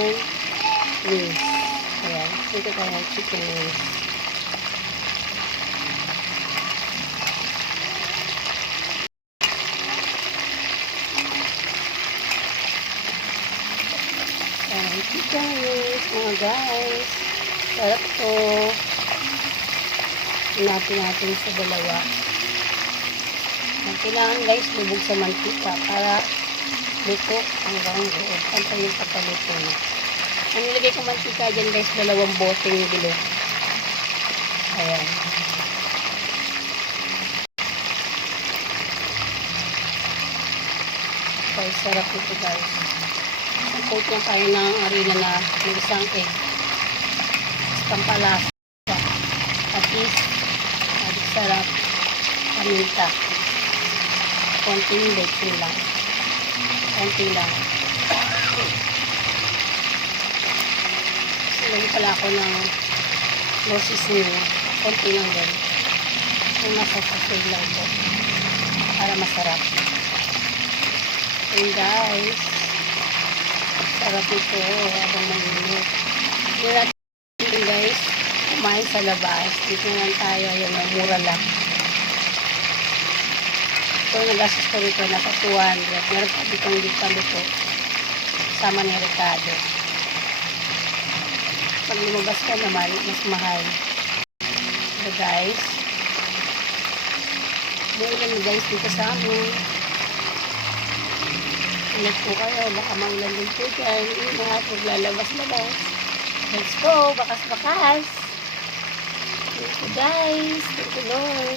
chicken wings. Ayan, dito tayo ng chicken wings. Ayan, chicken wings mga guys. Sarap to. Hinati natin sa dalawa. Kailangan guys, lubog sa mantika para luto hanggang loob. Pantay yung pagkaluto. Ang nilagay ko mantika dyan guys, 2 boteng bilog. Ayan. Okay, sarap ito guys. Coat niya tayo ng arena na may isang egg. Pampalasa. At least, sarap. Paminta. Konting baking lang. Konti lang. Lagi pala ako ng roses niyo. Konti lang din. Kung masasasig lang po. Para masarap. And guys, sarap ito. Habang mainit. Hindi natin guys, kumain sa labas. Dito naman tayo. Yung mura lang. So, nagastos ko rito, nasa 200. Meron pa ditong dito. Sama ni Ricardo. Pag lumabas ka naman, mas mahal. So, guys. Maulan na guys dito sa amin. Ingat po kayo. Baka maulan din po dyan. Ingat, maglalabas-labas. Let's go. Bakas-bakas. Thank you guys. Thank you Lord.